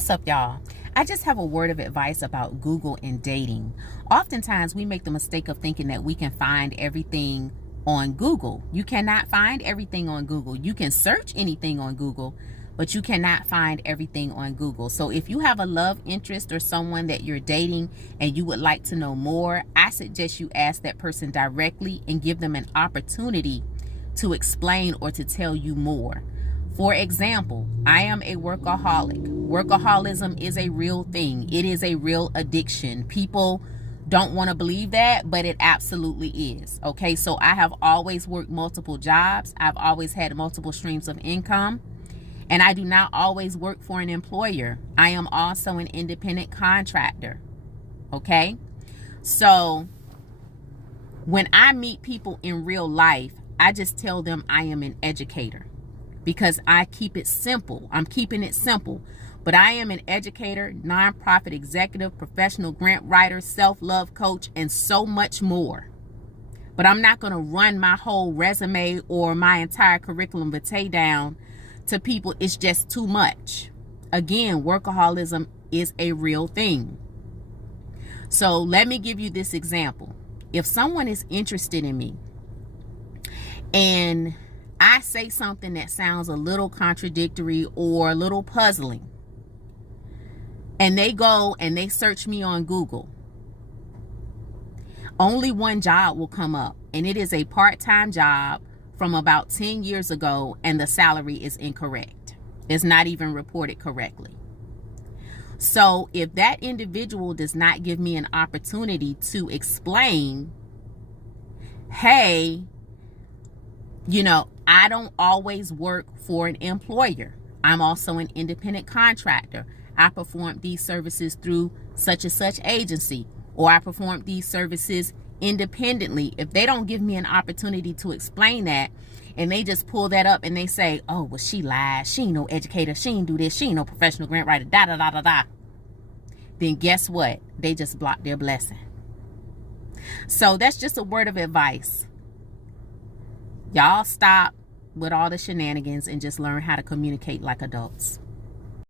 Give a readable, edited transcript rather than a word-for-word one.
What's up, y'all? I just have a word of advice about Google and dating. Oftentimes, we make the mistake of thinking that we can find everything on Google. You cannot find everything on Google. You can search anything on Google, but you cannot find everything on Google. So if you have a love interest or someone that you're dating and you would like to know more, I suggest you ask that person directly and give them an opportunity to explain or to tell you more. For example, I am a workaholic. Workaholism is a real thing. It is a real addiction. People don't want to believe that, but it absolutely is. Okay, so I have always worked multiple jobs. I've always had multiple streams of income. And I do not always work for an employer. I am also an independent contractor. Okay, so when I meet people in real life, I just tell them I am an educator. Because I keep it simple. I'm keeping it simple. But I am an educator, nonprofit executive, professional grant writer, self-love coach, and so much more. But I'm not going to run my whole resume or my entire curriculum vitae down to people. It's just too much. Again, workaholism is a real thing. So let me give you this example. If someone is interested in me and I say something that sounds a little contradictory or a little puzzling, and they go and they search me on Google, only one job will come up, and it is a part-time job from about 10 years ago, and the salary is incorrect. It's not even reported correctly. So if that individual does not give me an opportunity to explain, hey, I don't always work for an employer. I'm also an independent contractor. I perform these services through such and such agency, or I perform these services independently. If they don't give me an opportunity to explain that, and they just pull that up and they say, oh, well, she lied. She ain't no educator. She ain't do this. She ain't no professional grant writer, da, da, da, da, da. Then guess what? They just blocked their blessing. So that's just a word of advice. Y'all stop with all the shenanigans and just learn how to communicate like adults.